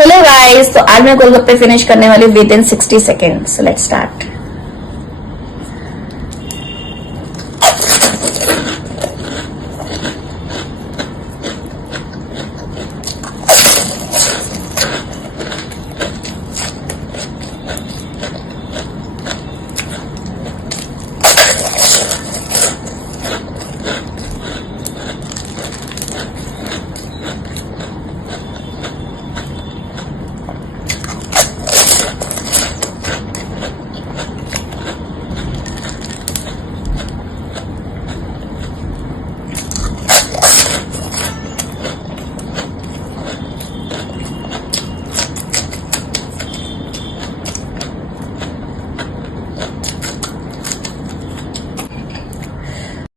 Hello guys, तो आज मैं गोलगप्पे फिनिश करने वाली with in 60 second. So let's start.